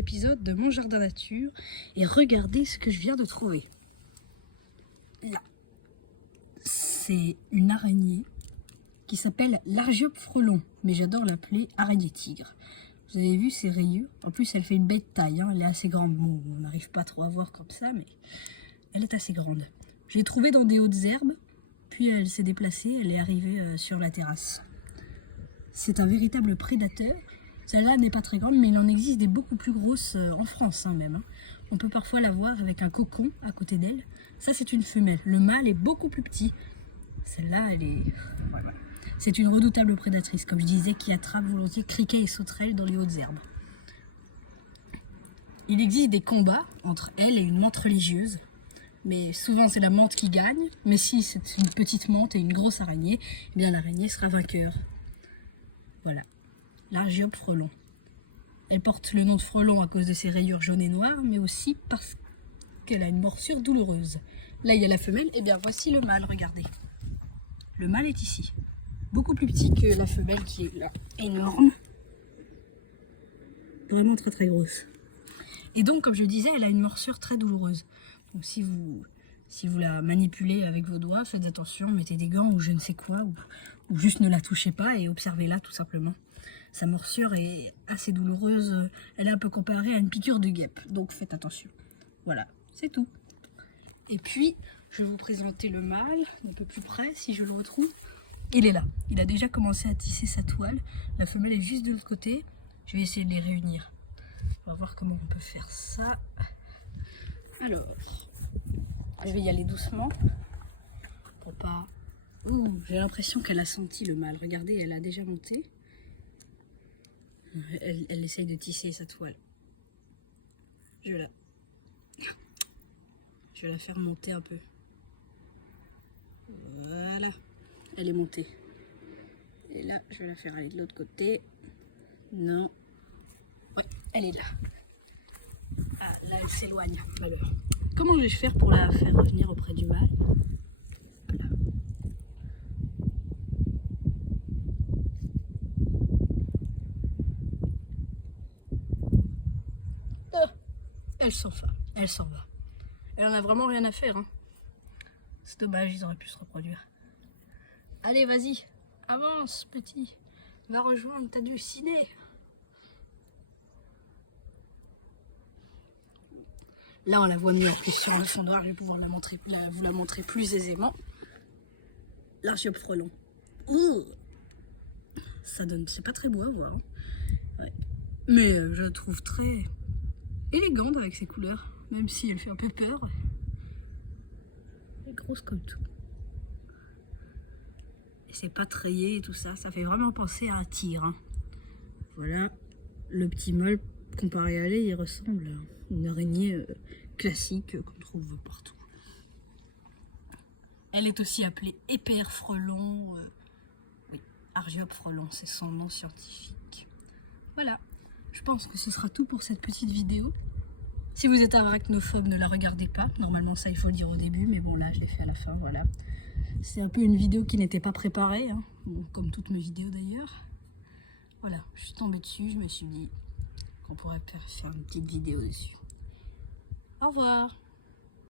Épisode de mon jardin nature et regardez ce que je viens de trouver. Là, c'est une araignée qui s'appelle l'Argiope frelon, mais j'adore l'appeler araignée tigre. Vous avez vu ses rayures? En plus, elle fait une belle taille, hein. Elle est assez grande. Bon, on n'arrive pas trop à voir comme ça, mais elle est assez grande. Je l'ai trouvée dans des hautes herbes, puis elle s'est déplacée, elle est arrivée sur la terrasse. C'est un véritable prédateur. Celle-là n'est pas très grande, mais il en existe des beaucoup plus grosses en France même. Hein. On peut parfois la voir avec un cocon à côté d'elle. Ça, c'est une femelle. Le mâle est beaucoup plus petit. Celle-là, elle est... Ouais, voilà. C'est une redoutable prédatrice, comme je disais, qui attrape volontiers criquets et sauterelles dans les hautes herbes. Il existe des combats entre elle et une menthe religieuse. Mais souvent, c'est la menthe qui gagne. Mais si c'est une petite menthe et une grosse araignée, eh bien l'araignée sera vainqueur. Voilà. L'Argiope frelon. Elle porte le nom de frelon à cause de ses rayures jaunes et noires, mais aussi parce qu'elle a une morsure douloureuse. Là, il y a la femelle, et bien voici le mâle, regardez. Le mâle est ici. Beaucoup plus petit que la femelle qui est là, énorme. Vraiment très très grosse. Et donc, comme je disais, elle a une morsure très douloureuse. Donc si vous la manipulez avec vos doigts, faites attention, mettez des gants ou je ne sais quoi, ou juste ne la touchez pas et observez-la tout simplement. Sa morsure est assez douloureuse, elle est un peu comparée à une piqûre de guêpe, donc faites attention. Voilà, c'est tout. Et puis, je vais vous présenter le mâle d'un peu plus près, si je le retrouve. Il est là, il a déjà commencé à tisser sa toile, la femelle est juste de l'autre côté. Je vais essayer de les réunir. On va voir comment on peut faire ça. Alors, je vais y aller doucement, pour pas... Oh, j'ai l'impression qu'elle a senti le mâle, regardez, elle a déjà monté. Elle essaye de tisser sa toile. Je vais la faire monter un peu. Voilà. Elle est montée. Et là, je vais la faire aller de l'autre côté. Non. Ouais, elle est là. Ah, là, elle s'éloigne. Alors, comment je vais faire pour la faire revenir auprès du mâle? Voilà. Elle s'en va, elle s'en va. Elle en a vraiment rien à faire. Hein. C'est dommage, ils auraient pu se reproduire. Allez, vas-y, avance, petit. Va rejoindre ta dulcinée. Là, on la voit mieux en plus sur le fond noir. Je vais pouvoir vous la montrer plus aisément. L'Argiope frelon. Ouh, ça donne, c'est pas très beau à voir. Hein. Ouais. Mais je la trouve très élégante avec ses couleurs, même si elle fait un peu peur. Elle est grosse comme tout. Et c'est pas trayé et tout ça, ça fait vraiment penser à un tigre. Hein. Voilà, le petit mâle, comparé à elle, il ressemble à une araignée classique qu'on trouve partout. Elle est aussi appelée épère frelon. Oui, Argiope frelon, c'est son nom scientifique. Voilà. Je pense que ce sera tout pour cette petite vidéo. Si vous êtes arachnophobe, ne la regardez pas. Normalement, ça, il faut le dire au début. Mais bon, là, je l'ai fait à la fin, voilà. C'est un peu une vidéo qui n'était pas préparée. Hein. Bon, comme toutes mes vidéos, d'ailleurs. Voilà, je suis tombée dessus. Je me suis dit qu'on pourrait faire une petite vidéo dessus. Au revoir.